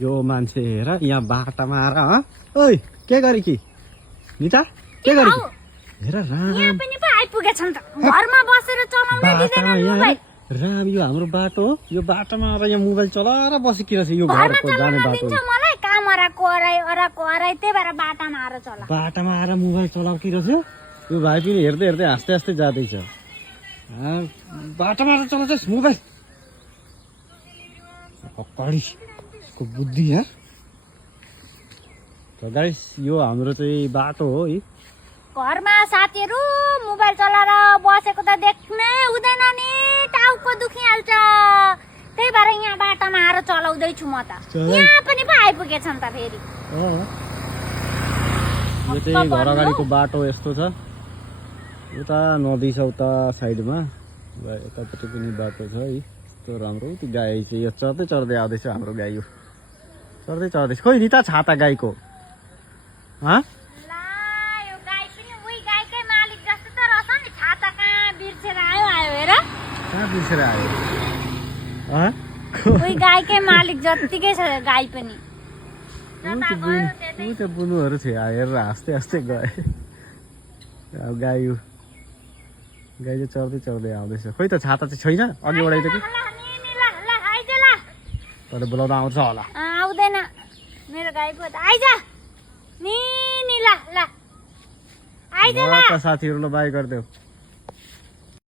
यो मान्छे हेर यहाँ बाटामा आएर ओइ के गरे कि निता के गरे कि हेर यहाँ पनि पो आइपुगेछन् त घरमा बसेर चलाउन दिदैन मोबाइल राम यो हाम्रो बाटो हो यो बाटोमा आएर यहाँ मोबाइल चलाएर बसेकी रहेछ यो घरमा घरको जाने चलाउन बाटो दिन्छ मलाई काम अराको अराई त्यही भएर बाटामा आएर चला बाटामा आएर मोबाइल चलाउकी रहेछ यो भाइ पनि हेर्दै हेर्दै हाँस्दै हाँस्दै जाँदैछ बाटोमा आएर चलाउँछ मोबाइल अगाडि यसको बुद्धि यार त गाइस यो हाम्रो चाहिँ बाटो हो है घरमा साथीहरू मोबाइल चलाएर बसेको त देख्नै हुँदैन नि टाउको दुखिहाल्छ त्यही भएर यहाँ बाटामा आएर चलाउँदैछु म त यहाँ पनि पो आइपुगेछन् त फेरि यो चाहिँ घर अगाडिको बाटो यस्तो छ उता नदी छ उता साइडमा यतापट्टि पनि बाटो छ है यस्तो राम्रो त्यो गाई चाहिँ यो चढ्दै चढ्दै आउँदैछ हाम्रो गाई यो चढ्दै चढ्दैछ खोइ नि त छाता गाईको बिर्सेर आयो कोही गाईकै मालिक जत्तिकै छ गाई पनि बुनुहरू थियो हेरेर हाँस्दै हाँस्दै गए अब गाई चाहिँ चढ्दै चढ्दै आउँदैछ खोइ त छाता चाहिँ छैन अघि बढाइ त कि तर बोलाउँदा आउँछ होला आउँदैन मेरो गाई पो आइज नि ल ल आइज ल साथीहरूलाई बाई गरिदेऊ